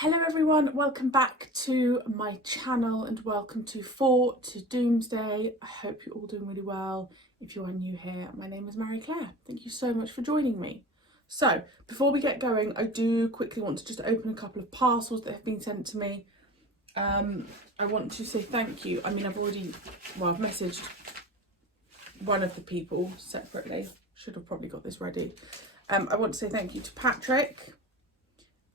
Hello everyone, welcome back to my channel and welcome to Doomsday. I hope you're all doing really well. If you are new here, my name is Marie-Clare. Thank you so much for joining me. So before we get going, I do quickly want to just open a couple of parcels that have been sent to me. I want to say thank you. I mean, I've messaged one of the people separately. Should have probably got this ready. I want to say thank you to Patrick.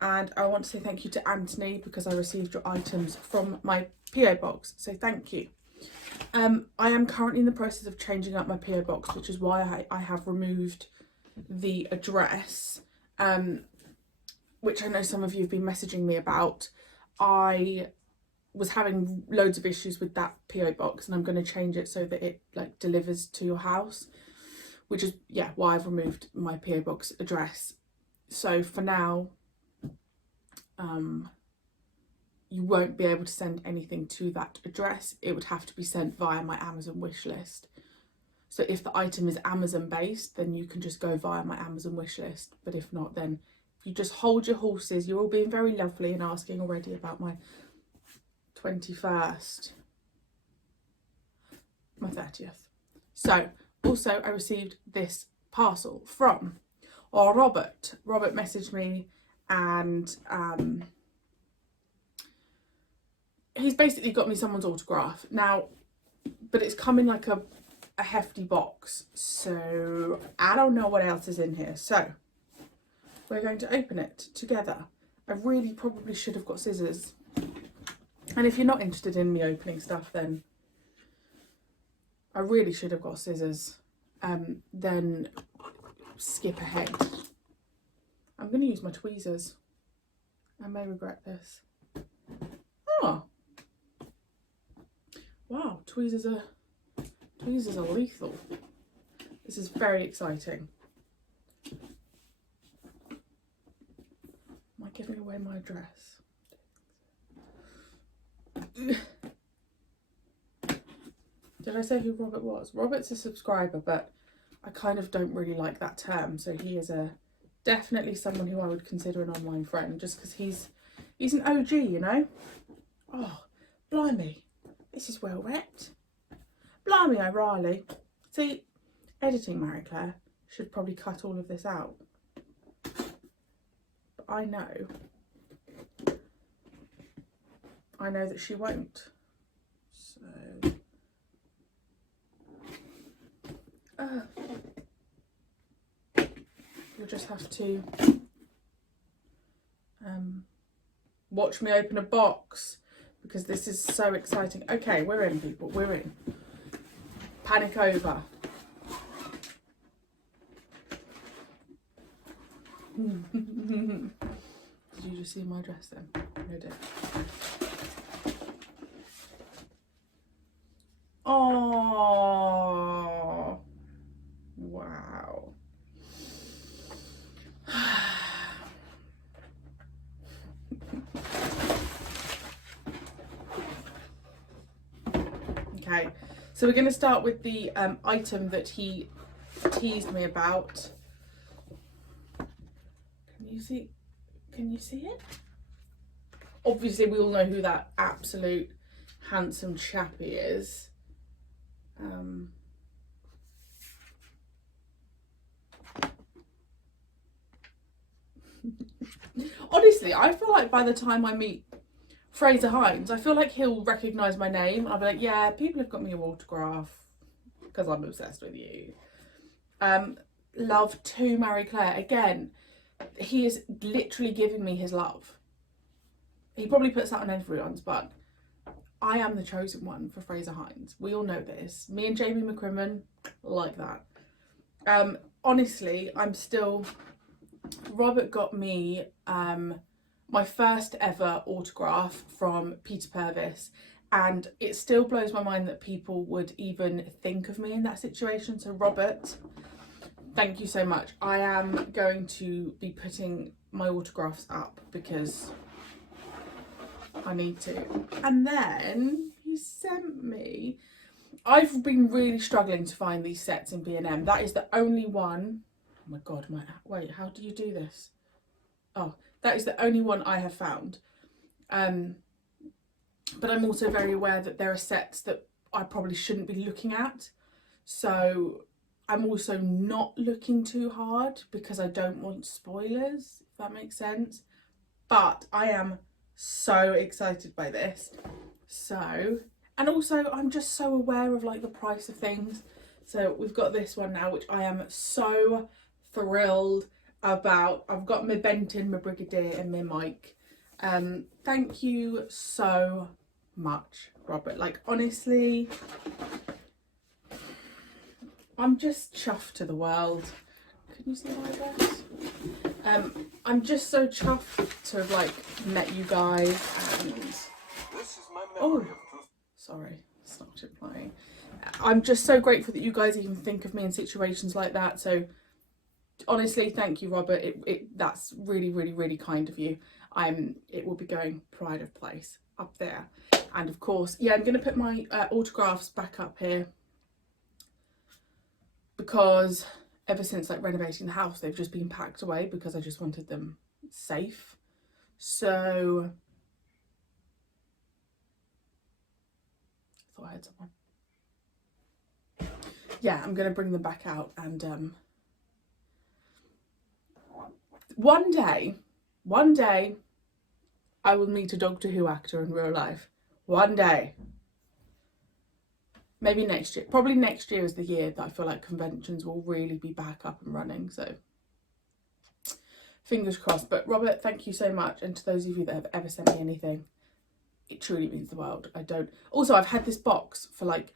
And I want to say thank you to Anthony because I received your items from my PO box. So thank you. I am currently in the process of changing up my PO box, which is why I have removed the address, which I know some of you have been messaging me about. I was having loads of issues with that PO box, and I'm going to change it so that it delivers to your house, which is why I've removed my PO box address. So for now, you won't be able to send anything to that address. It would have to be sent via my Amazon wish list. So if the item is Amazon based, then you can just go via my Amazon wish list. But if not, then if you just hold your horses. You're all being very lovely and asking already about my 21st, my 30th. So also I received this parcel from Robert. Robert messaged me and he's basically got me someone's autograph now, but it's come in like a hefty box, so I don't know what else is in here. So we're going to open it together. I really probably should have got scissors, and if you're not interested in me opening stuff, then I really should have got scissors. Then skip ahead. I'm going to use my tweezers. I may regret this. Oh, wow! Tweezers are lethal. This is very exciting. Am I giving away my address? Did I say who Robert was? Robert's a subscriber, but I kind of don't really like that term. So he is definitely someone who I would consider an online friend, just because he's an OG, you know. Oh, blimey, this is well wrapped. Blimey O'Reilly. See, editing Marie-Clare should probably cut all of this out, but I know that she won't. So you'll just have to watch me open a box, because this is so exciting. Okay, we're in, people, we're in. Panic over. Did you just see my dress then? I did. Oh, wow. Okay, so we're going to start with the item that he teased me about. Can you see it? Obviously, we all know who that absolute handsome chappy is. Honestly, I feel like by the time I meet Fraser Hines, I feel like he'll recognise my name. I'll be like, yeah, people have got me an autograph because I'm obsessed with you. Love to Marie-Clare. Again, he is literally giving me his love. He probably puts that on everyone's, but I am the chosen one for Fraser Hines. We all know this. Me and Jamie McCrimmon, like that. Honestly, Robert got me my first ever autograph from Peter Purvis, and it still blows my mind that people would even think of me in that situation. So Robert, thank you so much. I am going to be putting my autographs up because I need to. And then he sent me, I've been really struggling to find these sets in B&M. That is the only one. Oh my God, wait, how do you do this? Oh, that is the only one I have found. But I'm also very aware that there are sets that I probably shouldn't be looking at. So I'm also not looking too hard because I don't want spoilers, if that makes sense. But I am so excited by this. So, and also I'm just so aware of like the price of things. So we've got this one now, which I am so thrilled about. I've got my Benton, my Brigadier and my Mike. Thank you so much, Robert. Like, honestly, I'm just chuffed to the world. Can you see my address? I'm just so chuffed to have like met you guys and oh, sorry, started playing. I'm just so grateful that you guys even think of me in situations like that. So honestly, thank you, Robert. That's really, really, really kind of you. It will be going pride of place up there. And of course, yeah, I'm going to put my autographs back up here because ever since like renovating the house, they've just been packed away because I just wanted them safe. So I thought I had someone. Yeah, I'm going to bring them back out and one day I will meet a Doctor Who actor in real life. One day. Maybe next year. Probably next year is the year that I feel like conventions will really be back up and running. So fingers crossed. But Robert, thank you so much. And to those of you that have ever sent me anything, it truly means the world. Also, I've had this box for like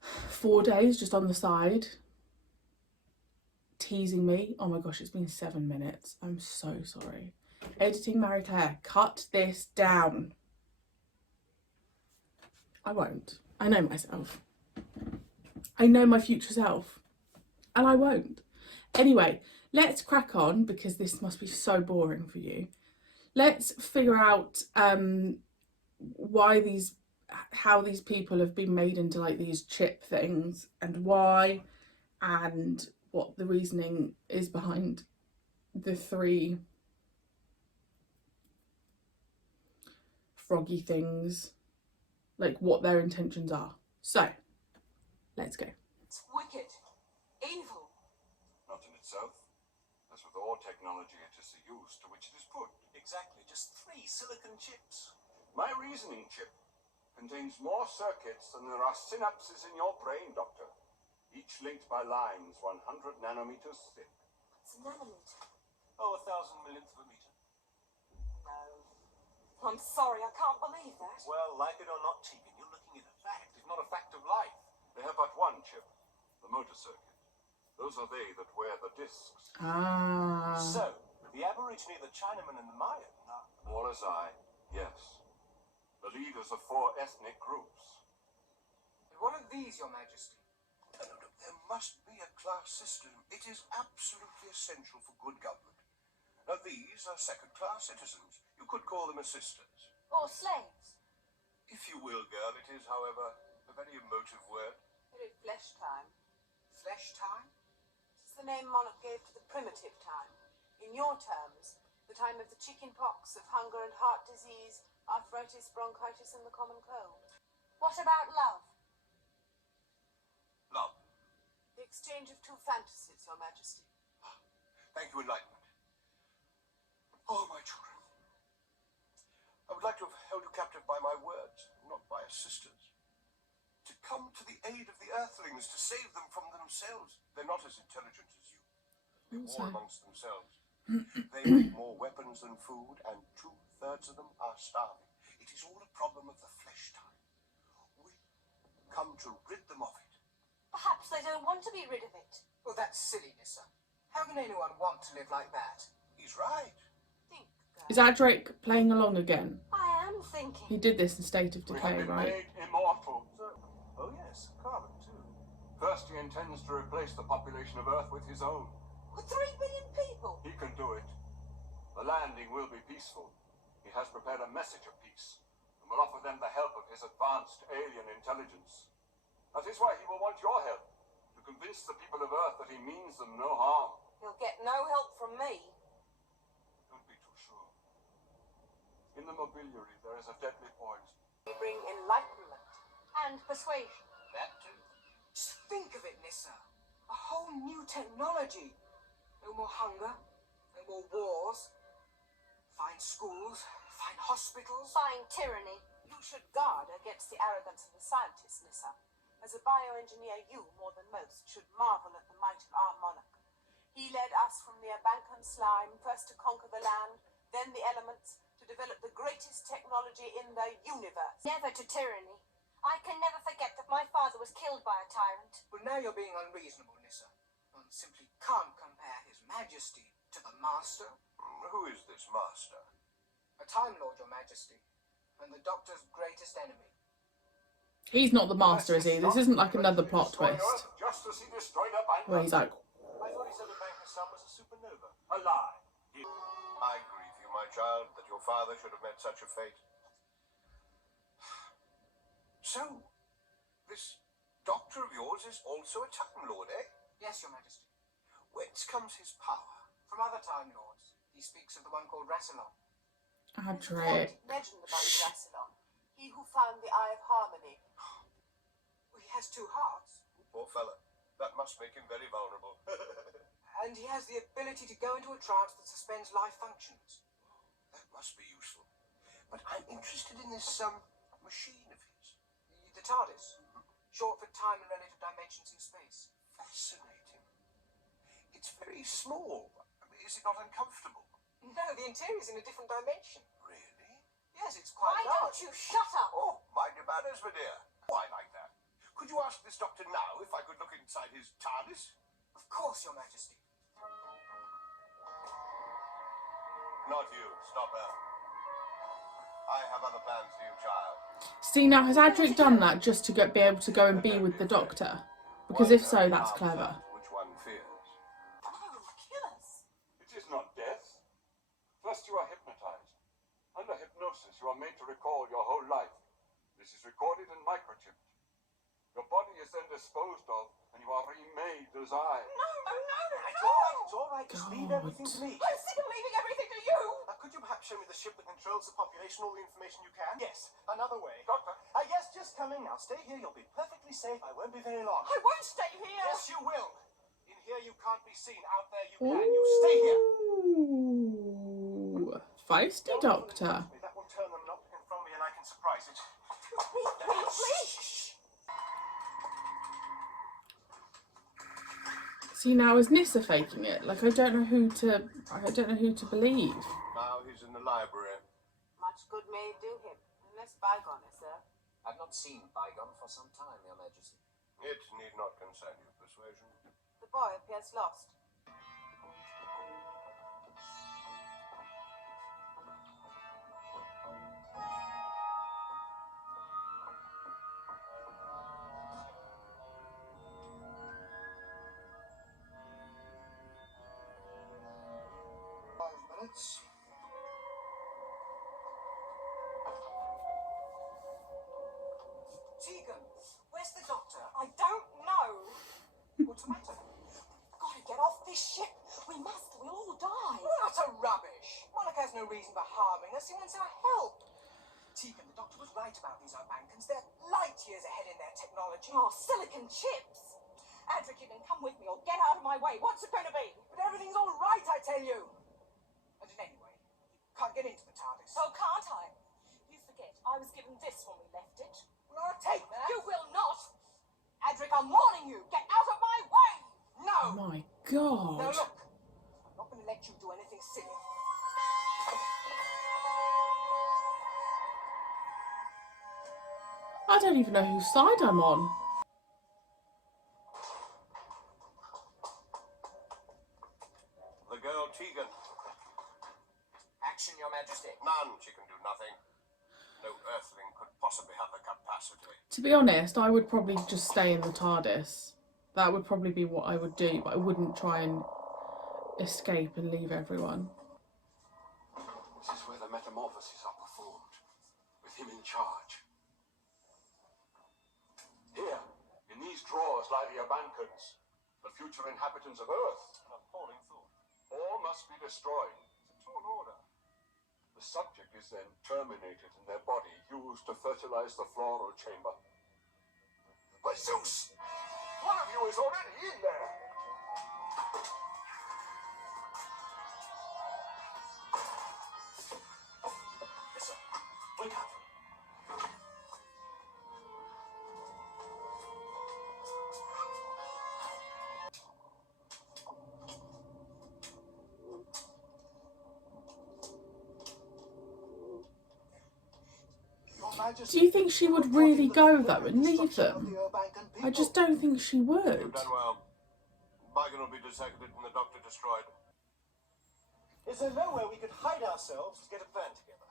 4 days just on the side, teasing me. Oh my gosh, it's been 7 minutes. I'm so sorry. Editing Marie-Clare, cut this down. I won't. I know myself. I know my future self. And I won't. Anyway, let's crack on because this must be so boring for you. Let's figure out how these people have been made into like these chip things and why, and what the reasoning is behind the 3 froggy things, like what their intentions are. So, let's go. It's wicked, evil. Not in itself. As with all technology, it is the use to which it is put. Exactly, just 3 silicon chips. My reasoning chip contains more circuits than there are synapses in your brain, Doctor. Each linked by lines 100 nanometers thick. What's a nanometer? Oh, 1,000 millionth of a meter. No. I'm sorry, I can't believe that. Well, like it or not, Tegan, you're looking at a fact, if not a fact of life. They have but one chip, the motor circuit. Those are they that wear the discs. Ah. So, the Aborigine, the Chinaman and the Mayan are... All as I, yes. The leaders of 4 ethnic groups. And what are these, Your Majesty? No, there must be a class system. It is absolutely essential for good government. Now, these are second-class citizens. You could call them assistants. Or slaves. If you will, girl, it is, however, a very emotive word. Very flesh time. Flesh time? It's the name Monarch gave to the primitive time. In your terms, the time of the chicken pox, of hunger and heart disease, arthritis, bronchitis, and the common cold. What about love? Love. The exchange of 2 fantasies, Your Majesty. Thank you, Enlightenment. Oh, my children. I would like to have held you captive by my words, not by assistance. To come to the aid of the Earthlings, to save them from themselves. They're not as intelligent as you. They war amongst themselves. They make more weapons than food, and 2/3 of them are starving. It is all a problem of the flesh time. We come to rid them of it. Perhaps they don't want to be rid of it. Well, that's silliness, sir. How can anyone want to live like that? He's right. Think, girl. Is that Drake playing along again? I am thinking. He did this in State of We Decay, have been right? made immortal. Oh yes, carbon too. First, he intends to replace the population of Earth with his own. With 3 billion people. He can do it. The landing will be peaceful. He has prepared a message of peace and will offer them the help of his advanced alien intelligence. That is why he will want your help, to convince the people of Earth that he means them no harm. He'll get no help from me. Don't be too sure. In the your biliary there is a deadly poison. We bring enlightenment. And persuasion. That too. Just think of it, Nissa. A whole new technology. No more hunger, no more wars. Fine schools, fine hospitals. Fine tyranny. You should guard against the arrogance of the scientists, Nissa. As a bioengineer, you, more than most, should marvel at the might of our monarch. He led us from the Abankan slime, first to conquer the land, then the elements, to develop the greatest technology in the universe. Never to tyranny. I can never forget that my father was killed by a tyrant. But now you're being unreasonable, Nissa. One simply can't compare His Majesty to the Master. Who is this master? A Time Lord, Your Majesty, and the Doctor's greatest enemy. He's not the master, is he? This isn't like another plot Destroy twist Earth just as he destroyed Abankan. where he's like, I thought he said the Banker's son was a supernova. A lie. I grieve you, my child, that your father should have met such a fate. So, this doctor of yours is also a Time Lord, eh? Yes, Your Majesty. Whence comes his power? From other Time Lords. He speaks of the one called Rassilon. Adric. Legend about Rassilon. He who found the Eye of Harmony. Well, he has two hearts. Poor fella. That must make him very vulnerable. And he has the ability to go into a trance that suspends life functions. That must be useful. But I'm interested in this, machine of his. The TARDIS. Short for Time and Relative Dimensions in Space. Fascinating. It's very small. Is it not uncomfortable? No, the interior's in a different dimension. Really? Yes, it's quite Why don't large. you shut up? Oh, mind your manners, my dear. Oh, I like that. Could you ask this doctor now if I could look inside his TARDIS? Of course, Your Majesty. Not you. Stop her. I have other plans for you, child. See, now has Adric done that just to be able to go and be with the Doctor? Because if so, that's clever. Which one fears? Oh, kill us. It is not death. First you are hypnotized. Under hypnosis you are made to recall your whole life. This is recorded and microchipped. Your body is then disposed of and you are remade as I. No. It's all right. Just leave everything to me. I'm sick of leaving everything to you. Could you perhaps show me the ship that controls the population, all the information you can? Yes, another way. Doctor, Yes, just coming now. Stay here, you'll be perfectly safe. I won't be very long. I won't stay here. Yes, you will. In here you can't be seen. Out there you can. You stay here. Ooh. Feisty Doctor. That will turn them not looking from me and I can surprise it. Please. See, now is Nissa faking it? Like, I don't know who to believe. Now he's in the library. Much good may it do him. Unless bygone is there. I've not seen Bygone for some time, Your Majesty. It need not concern you, Persuasion. The boy appears lost. Minutes. Tegan, where's the Doctor? I don't know. What's the matter? Gotta get off this ship. We must. We'll all die. Utter rubbish. Monica has no reason for harming us. He wants our help. Tegan, the Doctor was right about these Abankans. They're light years ahead in their technology. Oh, silicon chips. Adric, you can come with me or get out of my way. What's it going to be? But everything's all right, I tell you. And anyway, you can't get into the TARDIS. Oh, can't I? You forget, I was given this when we left it. Well, I'll take that. You will not. Adric, I'm warning you. Get out of my way. No. Oh my No, god. look. I'm not going to let you do anything silly. I don't even know whose side I'm on. The girl Tegan. Action, Your Majesty. None. She can do nothing. No earthling could possibly have the capacity. To be honest, I would probably just stay in the TARDIS. That would probably be what I would do, but I wouldn't try and escape and leave everyone. this is where the metamorphoses are performed, with him in charge. Here, in these drawers lie the Abankans, the future inhabitants of Earth. An appalling thought. All must be destroyed. It's a tall order. The subject is then terminated and their body used to fertilize the floral chamber. By Zeus! One of you is already in there! Nissa, wake up. Do you think she would really go though and leave them? I just don't think she would. You've done well. Bigon will be dissected and the doctor destroyed. Is there nowhere we could hide ourselves to get a plan together?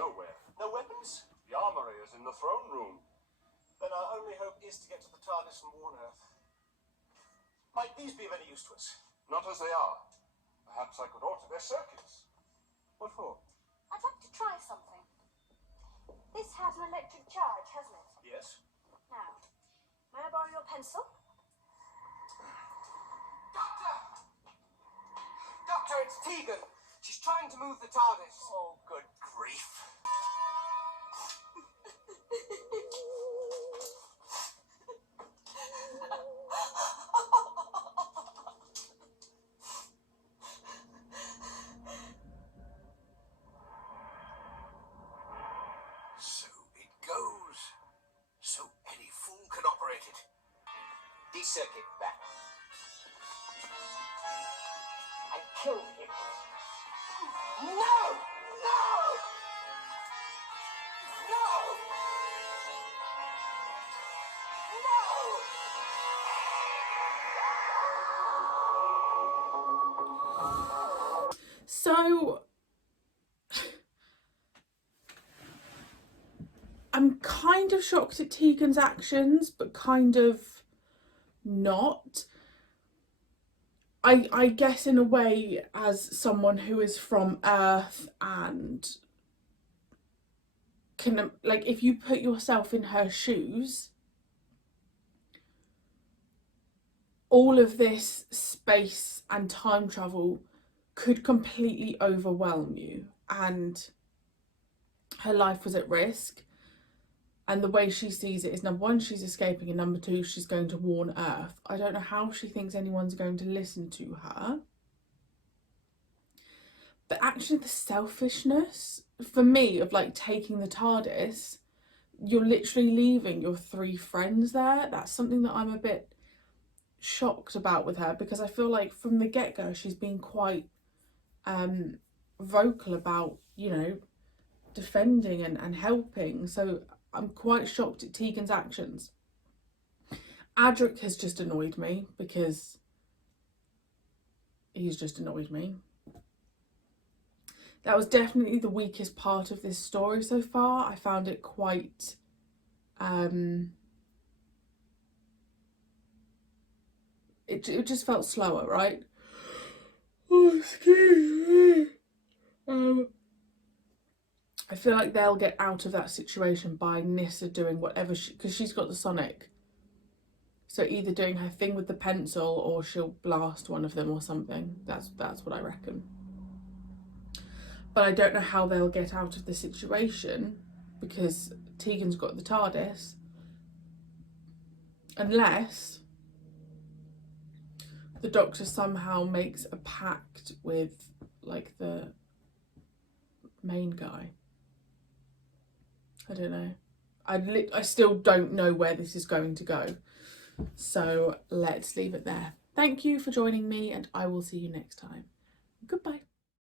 Nowhere. No weapons? The armory is in the throne room. Then our only hope is to get to the TARDIS and warn Earth. Might these be of any use to us? Not as they are. Perhaps I could alter their circuits. What for? I'd like to try something. This has an electric charge, hasn't it? Yes. Now, may I borrow your pencil? Doctor! Doctor, it's Tegan. She's trying to move the TARDIS. Oh, good grief. So it goes. So any fool can operate it. De-circuit back. I killed him. No! No! No! No! So I'm kind of shocked at Tegan's actions, but kind of not. I guess in a way, as someone who is from Earth and can, like, if you put yourself in her shoes, all of this space and time travel could completely overwhelm you, and her life was at risk. And the way she sees it is, number one, she's escaping, and number two, she's going to warn Earth. I don't know how she thinks anyone's going to listen to her. But actually the selfishness, for me, of like taking the TARDIS, you're literally leaving your 3 friends there. That's something that I'm a bit shocked about with her, because I feel like from the get-go she's been quite vocal about, you know, defending and helping. So I'm quite shocked at Tegan's actions. Adric has just annoyed me, because he's just annoyed me. That was definitely the weakest part of this story so far. I found it quite it just felt slower, right? Oh, excuse me. I feel like they'll get out of that situation by Nyssa doing whatever because she's got the sonic. So either doing her thing with the pencil, or she'll blast one of them or something. That's what I reckon. But I don't know how they'll get out of the situation, because Tegan's got the TARDIS. Unless the Doctor somehow makes a pact with, like, the main guy. I don't know. I still don't know where this is going to go. So let's leave it there. Thank you for joining me, and I will see you next time. Goodbye.